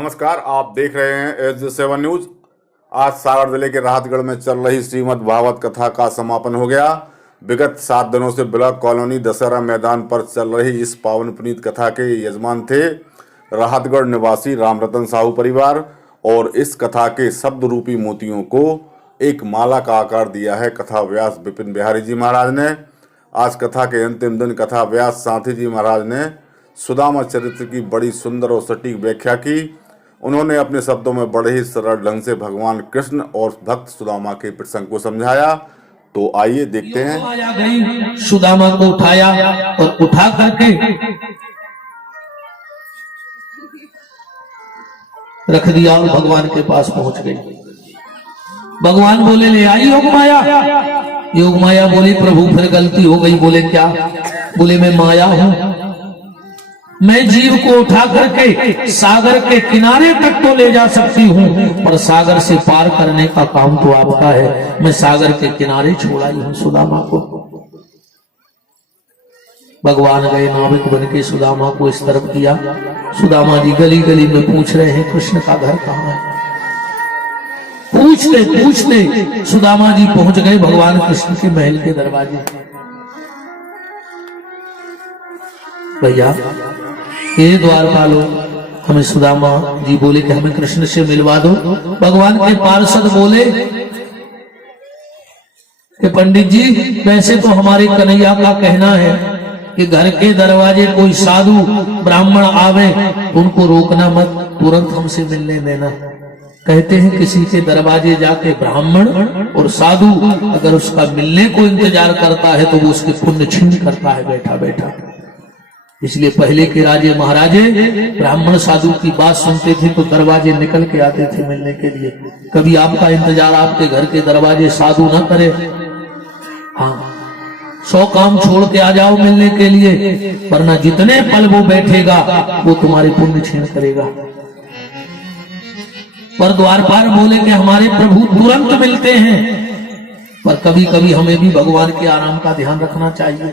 नमस्कार, आप देख रहे हैं SG7 न्यूज। आज सागर जिले के राहतगढ़ में चल रही श्रीमद् भागवत कथा का समापन हो गया। विगत 7 दिनों से ब्लॉक कॉलोनी दशहरा मैदान पर चल रही इस पावन पुनीत कथा के यजमान थे राहतगढ़ निवासी रामरतन साहू परिवार, और इस कथा के शब्द रूपी मोतियों को एक माला का आकार दिया है कथा व्यास विपिन बिहारी जी महाराज ने। आज कथा के अंतिम दिन कथा व्यास साथी जी महाराज ने सुदामा चरित्र की बड़ी सुंदर और सटीक व्याख्या की। उन्होंने अपने शब्दों में बड़े ही सरल ढंग से भगवान कृष्ण और भक्त सुदामा के प्रसंग को समझाया। तो आइए देखते हैं। सुदामा को उठाया और उठा करके रख दिया और भगवान के पास पहुंच गई। भगवान बोले ले आई योग माया। योग माया बोली प्रभु फिर गलती हो गई। बोले क्या? बोले मैं माया हूं, मैं जीव को उठा करके सागर के किनारे तक तो ले जा सकती हूँ, पर सागर से पार करने का काम तो आपका है। मैं सागर के किनारे छोड़ आई हूँ सुदामा को। भगवान गए नाविक बन के सुदामा को इस तरफ किया। सुदामा जी गली गली में पूछ रहे हैं कृष्ण का घर कहाँ है। पूछते सुदामा जी पहुंच गए भगवान कृष्ण के महल के दरवाजे। भैया ये द्वारपालो, हमें सुदामा जी बोले कि हमें कृष्ण से मिलवा दो। भगवान के पार्षद बोले कि पंडित जी वैसे तो हमारे कन्हैया का कहना है कि घर के दरवाजे कोई साधु ब्राह्मण आवे उनको रोकना मत, तुरंत हमसे मिलने देना। कहते हैं किसी के दरवाजे जाके ब्राह्मण और साधु अगर उसका मिलने को इंतजार करता है तो वो उसके पुण्य छीन करता है बैठा बैठा। इसलिए पहले के राजे महाराजे ब्राह्मण साधु की बात सुनते थे तो दरवाजे निकल के आते थे मिलने के लिए। कभी आपका इंतजार आपके घर के दरवाजे साधु ना करे। हाँ, 100 काम छोड़ के आ जाओ मिलने के लिए, वरना जितने पल वो बैठेगा वो तुम्हारे पुण्य छीन करेगा। पर द्वारपाल बोले कि हमारे प्रभु तुरंत मिलते हैं, पर कभी कभी हमें भी भगवान के आराम का ध्यान रखना चाहिए।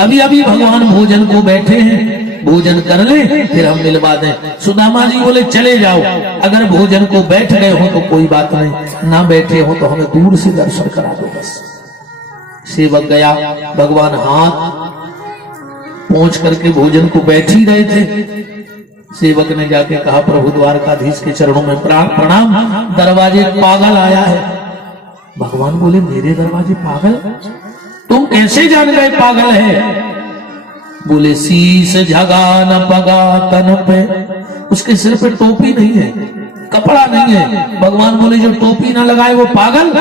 अभी अभी भगवान भोजन को बैठे हैं, भोजन कर ले फिर हम मिलवा दें। सुदामा जी बोले चले जाओ, अगर भोजन को बैठ गए हो तो कोई बात नहीं, ना बैठे हो तो हमें दूर से दर्शन करा दो बस। सेवक गया, भगवान हाथ पहुंच करके भोजन को बैठ ही रहे थे। सेवक ने जाके कहा प्रभु द्वारकाधीश के चरणों में प्रणाम, दरवाजे पागल आया है। भगवान बोले मेरे दरवाजे पागल? तुम कैसे जान गए पागल है? बोले शीश झगा न पगा तन पे, उसके सिर पे टोपी नहीं है, कपड़ा नहीं है। भगवान बोले जो टोपी ना लगाए वो पागल?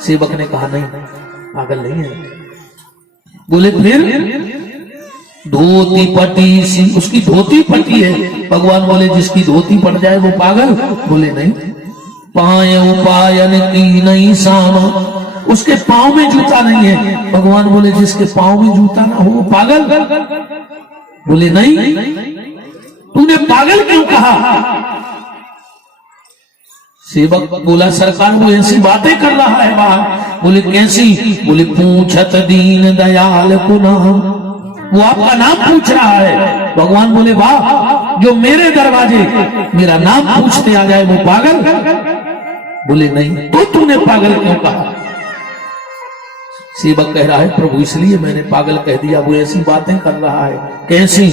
सेवक ने कहा नहीं पागल नहीं है। बोले फिर? धोती पटी सी, उसकी धोती पटी है। भगवान बोले जिसकी धोती पट जाए वो पागल? बोले नहीं। पाए उपायन की नहीं सामा, उसके पांव में जूता नहीं है। भगवान बोले जिसके पांव में जूता ना हो वो पागल? बोले नहीं। तूने पागल क्यों कहा? सेवक बोला सरकार वो ऐसी बातें कर रहा है बाहर। बोले कैसी? बोले पूछत दीन दयाल को नाम, वो आपका नाम पूछ रहा है। भगवान बोले वाह, जो मेरे दरवाजे मेरा नाम पूछते आ जाए वो पागल? बोले नहीं। तो तूने पागल क्यों कहा? सेवक कह रहा है प्रभु इसलिए मैंने पागल कह दिया, वो ऐसी बातें कर रहा है। कैसी?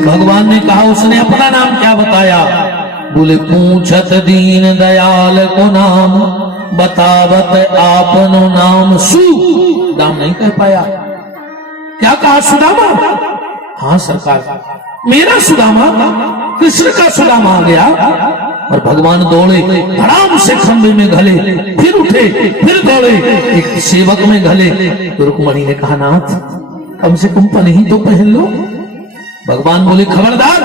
भगवान ने कहा उसने अपना नाम क्या बताया? बोले पूछत दीन दयाल को नाम, बतावत आपनो नाम सु, नाम नहीं कह पाया। क्या कहा? सुदामा। हाँ सरकार, मेरा सुदामा, कृष्ण का सुदामा आ गया। और भगवान दौड़े, धड़ाम से खंभे में घले, फिर उठे, फिर दौड़े, एक सेवक में घले। तो रुक्मणी ने कहा नाथ कम से कम पन्ही तो पहन लो। भगवान बोले खबरदार,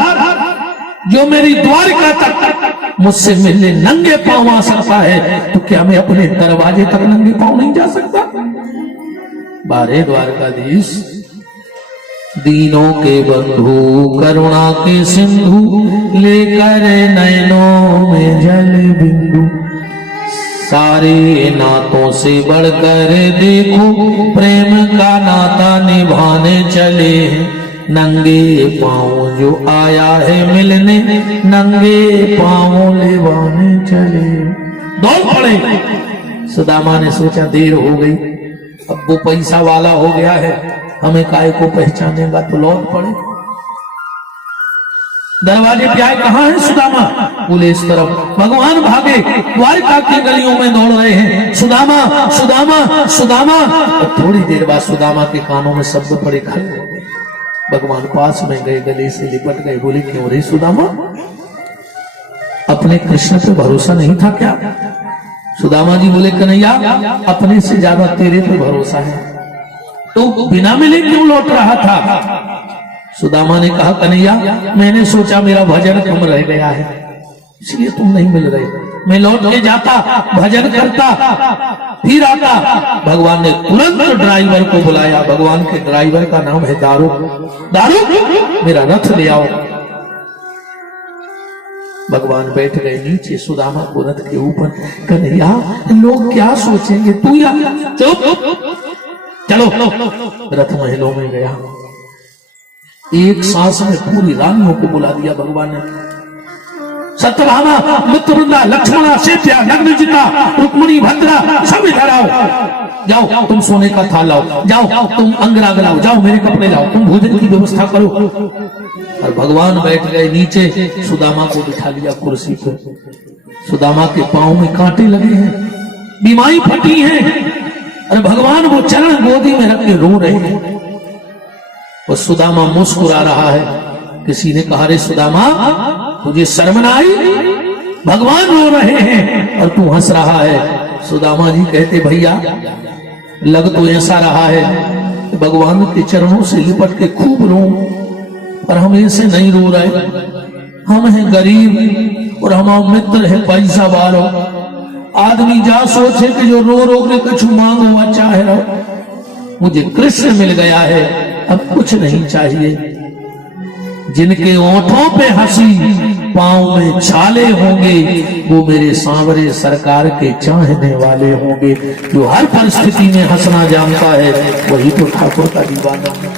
जो मेरी द्वारका तक मुझसे मिलने नंगे पांव आ सकता है तो क्या मैं अपने दरवाजे तक नंगे पांव नहीं जा सकता? बारे द्वारकाधीश, दीनों के बंधु करुणा के सिंधु, लेकर नयनों में जल बिंदु, सारे नातों से बढ़कर देखो, प्रेम का नाता निभाने चले, नंगे पाँव जो आया है मिलने, नंगे पाँव लेवाने चले। दौड़ पड़े। सुदामा ने सोचा देर हो गई, अब वो पैसा वाला हो गया है, हमें काय को पहचानेगा, तो लौट पड़े। दरवाजे पे आए, कहाँ है सुदामा? बोले इस तरफ। भगवान भागे, द्वारका की गलियों में दौड़ रहे हैं, सुदामा सुदामा सुदामा। और थोड़ी देर बाद सुदामा के कानों में शब्द पड़े, खड़े हो गए। भगवान पास में गए, गले से लिपट गए, बोले क्यों रे सुदामा, अपने कृष्ण पे भरोसा नहीं था क्या? सुदामा जी बोले कन्हैया, अपने से ज्यादा तेरे पे भरोसा है, तो बिना मिले क्यों लौट रहा था? सुदामा ने कहा कन्हैया, मैंने सोचा मेरा भजन कम रह गया है, इसलिए तुम नहीं मिल रहे। मैं लौट के जाता, भजन करता, फिर आता। भगवान ने तुरंत ड्राइवर को बुलाया। भगवान के ड्राइवर का नाम है दारू। दारू, मेरा रथ ले आओ। भगवान बैठ गए नीचे, सुदामा को रथ के ऊपर। कन्हैया, लोग क्या सोचेंगे, तू या चुप, चलो। रथ महलों में गया, एक सांस में पूरी रानियों को बुला दिया भगवान ने। सत्यभामा, मित्रवृंदा, लक्ष्मणा, सीता, नग्नजिता, रुक्मिणी, भद्रा, सब इधर आओ। जाओ, तुम सोने का थाल लाओ, जाओ तुम अंगराग लाओ, जाओ मेरे कपड़े लाओ, तुम भोजन की व्यवस्था करो। और भगवान बैठ गए नीचे, सुदामा को बिठा लिया कुर्सी पर। सुदामा के पांव में कांटे लगे हैं, बीमारी फटी है, और भगवान वो चरण गोदी में रख के रो रहे हैं। और सुदामा मुस्कुरा रहा है। किसी ने कहा रे सुदामा, तुझे शर्म न आई? भगवान रो रहे हैं और तू हंस रहा है। सुदामा जी कहते भैया, लग तो ऐसा रहा है कि भगवान के चरणों से लिपट के खूब रो, पर हम ऐसे नहीं रो रहे। हम हैं गरीब और हमारा मित्र है पैसा वालो। आदमी जा सोचे कि जो रो रो के कुछ मांगो अच्छा है। मुझे कृष्ण मिल गया है, अब कुछ नहीं चाहिए। जिनके ओंठों पे हंसी, पांव में छाले होंगे, वो मेरे सांवरे सरकार के चाहने वाले होंगे। जो हर परिस्थिति में हंसना जानता है, वही तो ठाकुर का दीवाना है।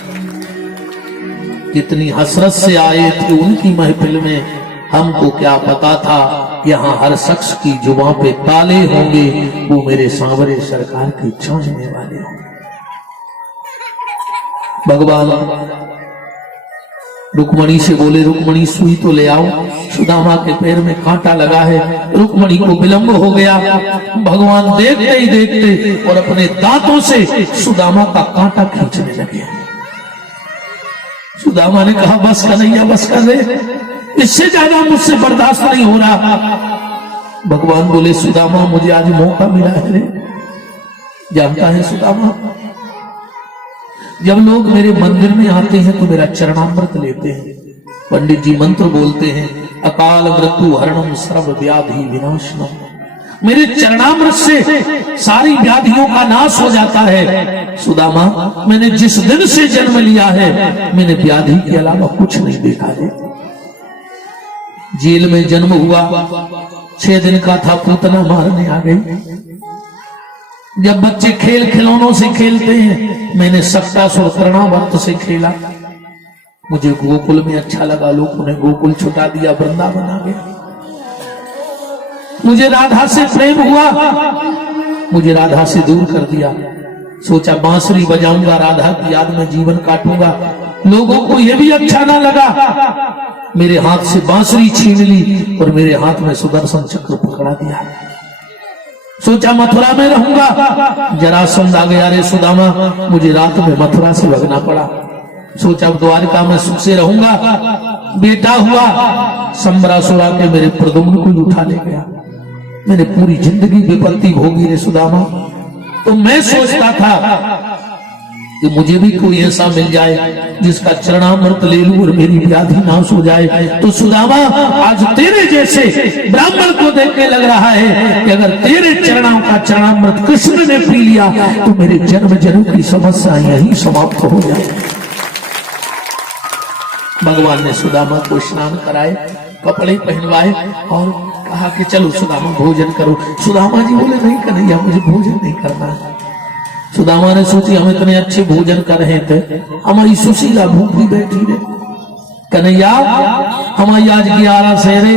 कितनी हसरत से आए थे उनकी महफिल में, हमको क्या पता था यहाँ हर शख्स की जुबान पे ताले होंगे, वो मेरे सांवरे सरकार के चाहने वाले होंगे। भगवान रुक्मणी से बोले, रुक्मणी सुई तो ले आओ। सुदामा के पैर में कांटा लगा है। रुक्मणी को विलंब हो गया। भगवान देखते ही देखते और अपने दांतों से सुदामा का कांटा खींचने लगे। सुदामा ने कहा बस कन्हैया, बस कर दे, इससे ज्यादा मुझसे बर्दाश्त नहीं हो रहा। भगवान बोले, सुदामा मुझे आज मौका मिला है रे। जानता है सुदामा, जब लोग मेरे मंदिर में आते हैं तो मेरा चरणामृत लेते हैं। पंडित जी मंत्र बोलते हैं, अकाल मृत्यु हरणम सर्व व्याधि विनाशनम। मेरे चरणामृत से सारी व्याधियों का नाश हो जाता है। सुदामा, मैंने जिस दिन से जन्म लिया है, मैंने व्याधि के अलावा कुछ नहीं देखा है। जेल में जन्म हुआ, 6 दिन का था, पूतना मारने आ गई। जब बच्चे खेल खिलौनों से खेलते हैं, मैंने सप्तासुर तृणावर्त से खेला। मुझे गोकुल में अच्छा लगा, लोगों ने गोकुल छुटा दिया, वृंदावन आ गया। मुझे राधा से प्रेम हुआ, मुझे राधा से दूर कर दिया। सोचा बांसुरी बजाऊंगा, राधा की याद में जीवन काटूंगा। लोगों को यह भी अच्छा ना लगा, मेरे हाथ से बांसुरी छीन ली और मेरे हाथ में सुदर्शन चक्र पकड़ा दिया। सोचा मथुरा में रहूंगा, जरासंध आ गया रे सुदामा, मुझे रात में मथुरा से भगना पड़ा। सोचा द्वारका में सुख से रहूंगा, बेटा हुआ, संबरासुरा के मेरे प्रद्युम्न को उठा ले गया। मैंने पूरी जिंदगी विपत्ति भोगी रे सुदामा। तो मैं सोचता था कि मुझे भी कोई ऐसा मिल जाए जिसका चरणामृत ले लूं और मेरी व्याधि नाश हो जाए। तो सुदामा, आज तेरे जैसे ब्राह्मण को देख के लग रहा है कि अगर तेरे चरणाओं का चरणामृत कृष्ण ने पी लिया तो मेरे जन्म जन्म की समस्या यही समाप्त हो जाए। भगवान ने सुदामा को स्नान कराए, कपड़े पहनवाए और कहा कि चलो सुदामा भोजन करो। सुदामा जी बोले, नहीं कन्हैया, मुझे भोजन नहीं करना है। सुदामा ने सोची हम इतने अच्छे भोजन कर रहे थे, हमारी सुशीला भूख भी बैठी रहे। कन्हैया हमारी आज 11 सेरे।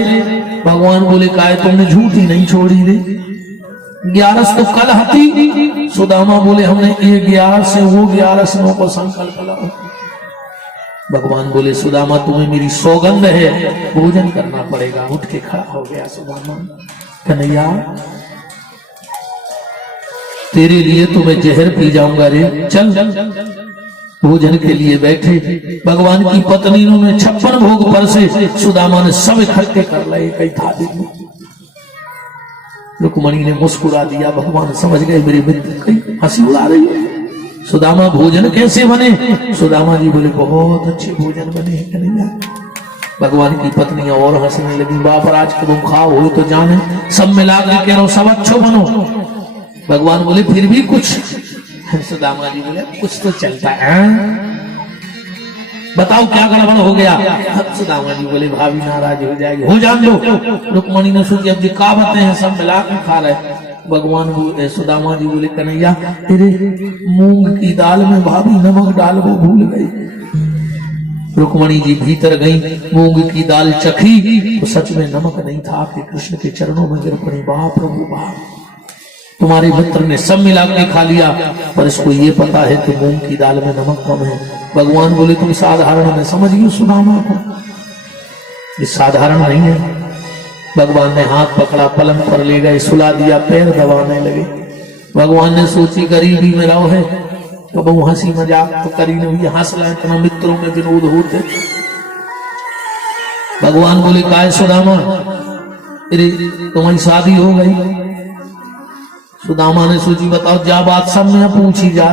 भगवान बोले काय तुमने झूठी नहीं छोड़ी रे, 11 तो कल हती। सुदामा बोले हमने ये 11 से वो 11 नो को संकल्प लाओ। भगवान बोले सुदामा तुम्हें मेरी सौगंध है, भोजन करना पड़ेगा। उठ के खड़ा हो गया सुदामा। कन्हैया तेरे लिए तो मैं जहर पी जाऊंगा रे, चल। भोजन के लिए बैठे। भगवान की पत्नी ने 56 भोग पर से सुदामा ने सब इकट्ठे कर लाए कई थाली में। रुक्मणी ने मुस्कुरा दिया। भगवान समझ गए मेरे मित्र कई हंसी उड़ा रही है। सुदामा भोजन कैसे बने? सुदामा जी बोले बहुत अच्छे भोजन बने हैं कन्हैया। भगवान की पत्नी और हंसने लगी। बाप आज को तुम खाओ हो तो जाने, सब मिला के कह रहा सब अच्छो बनो। भगवान बोले फिर भी कुछ। सुदामा जी बोले कुछ तो चलता है, बताओ क्या गड़बड़ हो गया। सुदामा जी बोले भाभी नाराज हो जाएगी, हो जान दो। रुक्मणी ने सोची अब जी का बातें हैं, सब मिला के खा रहे। भगवान बोले सुदामा जी बोले कन्हैया तेरे मूंग की दाल में भाभी नमक डाल वो भूल गई। रुक्मणी जी भीतर गई, मूंग की दाल चखी तो सच में नमक नहीं था। कि कृष्ण के चरणों में गिर पड़ी। बाप प्रभु बाप, तुम्हारे मित्र ने सब मिला के खा लिया, पर इसको ये पता है कि मूंग की दाल में नमक कम है। भगवान बोले तुम साधारण में समझ गई सुदामा को, ये साधारण नहीं है। भगवान ने हाथ पकड़ा, पलंग पर ले गए, सुला दिया, पैर दबाने लगे। भगवान ने सोची गरीबी में रहो है तो बहु हंसी मजाक तो करी नहीं, हंस रहे इतना मित्रों में विनोद होते। भगवान बोले काय सुदामा अरे तुम्हारी शादी हो गई? सुदामा ने सोची बताओ जा बात सब में पूछी जा,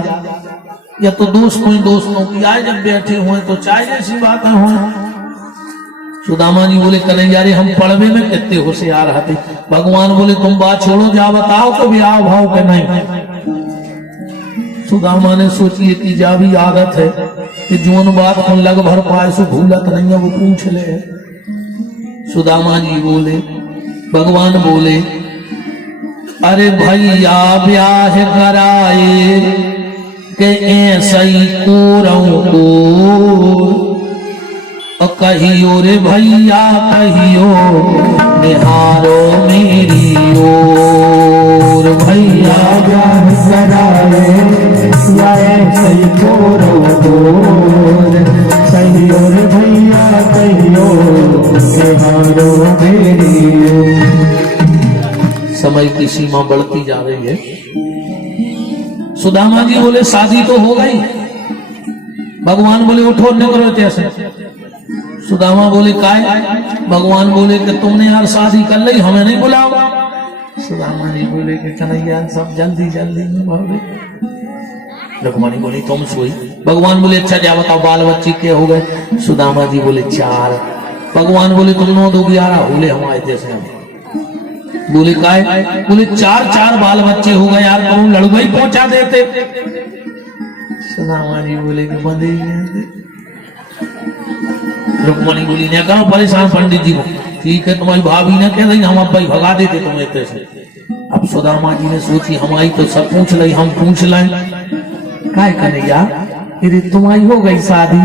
या तो दोस्तों की आए जब बैठे हुए तो चाय जैसी बातें हुए। सुदामा जी बोले कन्हैया रे हम पढ़वे में कितने होशियार थे। भगवान बोले तुम बात छोड़ो, जा बताओ तो भी आओ भाव के नहीं। सुदामा ने सोची कि जा भी आदत है कि जोन बात हम लग भर पाए सो भूलत नहीं है वो पूछ ले। सुदामा जी बोले, भगवान बोले अरे भैया ब्याह कराए के ऐसा ही और कहियो रे भैया कहियो निहारो मेरी ओर। भैया ब्याह कराए या ऐसा ही कहियो रे भैया कहियो निहारो मेरी ओर। समय की सीमा बढ़ती जा रही है। सुदामा जी बोले शादी तो हो गई। भगवान बोले उठो निकलो जैसे। सुदामा बोले काय? भगवान बोले कि तुमने यार शादी कर ली, हमें नहीं बुलाओ। सुदामा जी बोले कि कन्हैया सब जल्दी में भर गए। रुक्मणी बोली तुम सोई। भगवान बोले अच्छा जा बताओ बाल बच्चे क्या हो गए? सुदामा जी बोले 4। भगवान बोले तुम 9 2 11 होले हमारे जैसे। बोले काय? बोले 4 बाल बच्चे हो गए यार, तुम लड़ुआ ही पहुंचा देते। सुदामा जी बोले कि बंदे रुक्मणी बोली ने कहा परेशान पंडित जी को, ठीक है तुम्हारी भाभी ने कह रही हम अब भाई भगा देते तुम्हें कैसे। अब सुदामा जी ने सोची हमारी तो सब पूछ ली, हम पूछ लें काय कन्हैया यदि तुम्हारी हो गई शादी।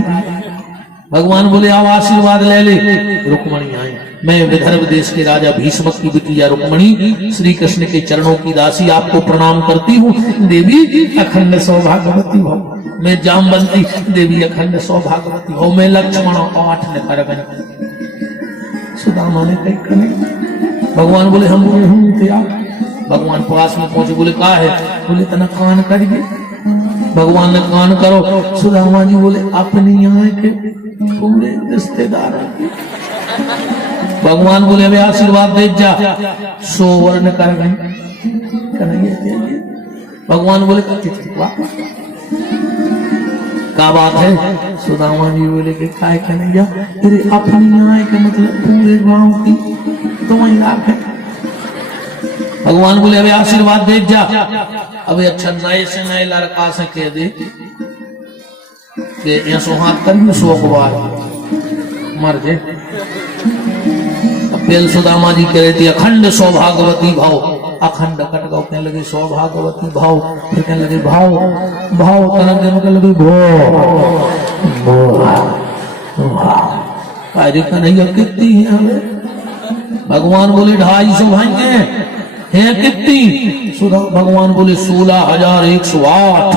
भगवान बोले आओ आशीर्वाद ले ले। रुक्मणी आई। मैं विदर्भ देश के राजा भीष्मक की बिटिया रुक्मणी श्री कृष्ण के चरणों की दासी आपको प्रणाम करती हूँ। देवी अखंड सौभाग्यवती हो। मैं जामवंती देवी अखंड सौभाग्यवती हो। मैं लक्ष्मण 8 ने कर गई। सुदामा ने कही करें। भगवान बोले हम बोले भगवान पास में पहुंचे। बोले कहा है? बोले तना कान करिए। भगवान ने कान करो। सुदामा जी बोले अपनी यहाँ के पूरे रिश्तेदार। भगवान बोले अबे आशीर्वाद दे जा। 100 वर्ण कर गई। भगवान बोले क्या बात है? सुदामा जी बोले कि काय कन्हैया तेरे अपनी यहाँ के मतलब पूरे गांव की तुम्हारी लाभ है। भगवान बोले अबे आशीर्वाद दे जा। अबे अच्छा नए से नए लड़का से कह दे कि ऐसो हाथ करिए 100 बार मर जाए। बेल सुदामा जी कह रहे थे अखंड सौभाग्यवती भाव अखंड कट गौ, कहने लगे सौभाग्यवती भाव, फिर कहने लगे भाव भाव, तरंग कहने लगे कन्हैया कितनी है हमें? भगवान बोले 250 भाई हैं कितनी? सुधा भगवान बोले 16,108।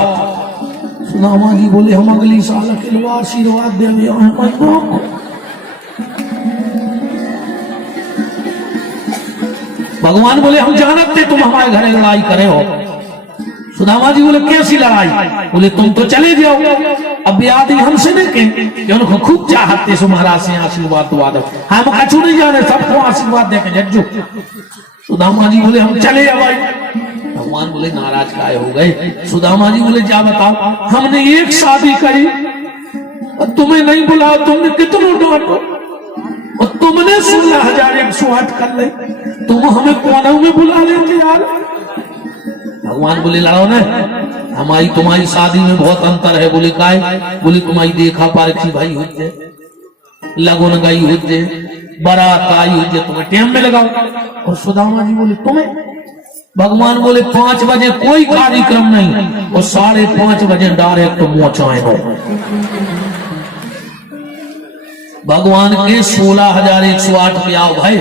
सुदामा जी बोले हम अगली साल अखिल आशीर्वाद देंगे। भगवान बोले हम जानते तुम हमारे घर लड़ाई करे हो। सुदामा जी बोले कैसी लड़ाई? बोले तुम तो चले जाओ, अब आदि हमसे देखें कि उनको खूब चाहते सो महाराज से आशीर्वाद दुआ दो, हम कछु नहीं जाने, सबको आशीर्वाद देखे जज्जू। सुदामा जी बोले हम चले अब। भगवान बोले नाराज काहे हो गए? सुदामा जी बोले जा बताओ, हमने एक शादी करी और तुम्हें नहीं बुलाओ, तुमने कितनों डांटो, और तुमने 16,108 कर ले, तुम हमें कोनों में बुला लेते यार। भगवान बोले लड़ो ना, हमारी तुम्हारी शादी में बहुत अंतर है। बोले काय? बोले तुम्हारी देखा पारखी भाई होते, लगन गई होते, बारात आई होते, तुम्हें टाइम में लगाओ। और सुदामा जी बोले तुम्हें? भगवान बोले 5 बजे कोई कार्यक्रम नहीं और 5:30 बजे डायरेक्ट मोचाए हो। भगवान के 16,108 पे आओ भाई।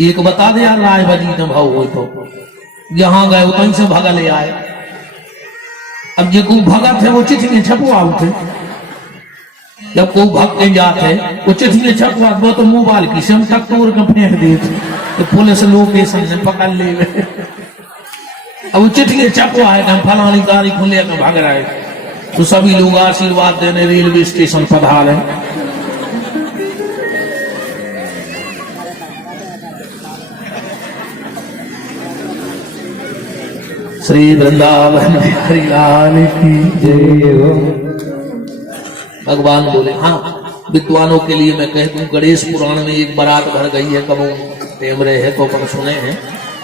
एक बता दे यार, राय बजी न भाव हो तो जहां गए वहीं से भगा ले आए। अब जो कोई भगत है वो चिट्ठी में छपवा उठे, जब कोई भक्त जाते वो चिट्ठी में छपवा वो तो मोबाइल की सिम तक तोड़ के फेंक देते, तो पुलिस लोकेशन ने पकड़ ले। अब वो चिट्ठी में छपवा है हम फलानी तारीख को लेकर भाग रहा है, तो सभी लोग आशीर्वाद देने रेलवे स्टेशन पधारे। श्री वृंदावन बिहारी लाल की जय हो। भगवान बोले हाँ, विद्वानों के लिए मैं कह दूं, गणेश पुराण में एक बारात भर गई है, कबो टेम रहे है तो अपन सुने हैं,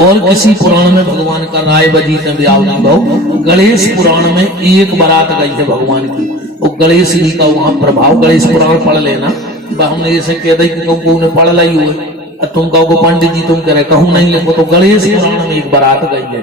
और किसी पुराण में भगवान का राय बजी ने भाव। गणेश पुराण में एक बारात गई है भगवान की, और गणेश जी का वहां प्रभाव। गणेश पुराण पढ़ लेना, हमने ऐसे कह दी कि तुमको उन्हें पढ़ लाई हुए, तुम कहो पंडित जी तुम कह रहे, कहूं नहीं लिखो, तो गणेश पुराण में एक बारात गई है।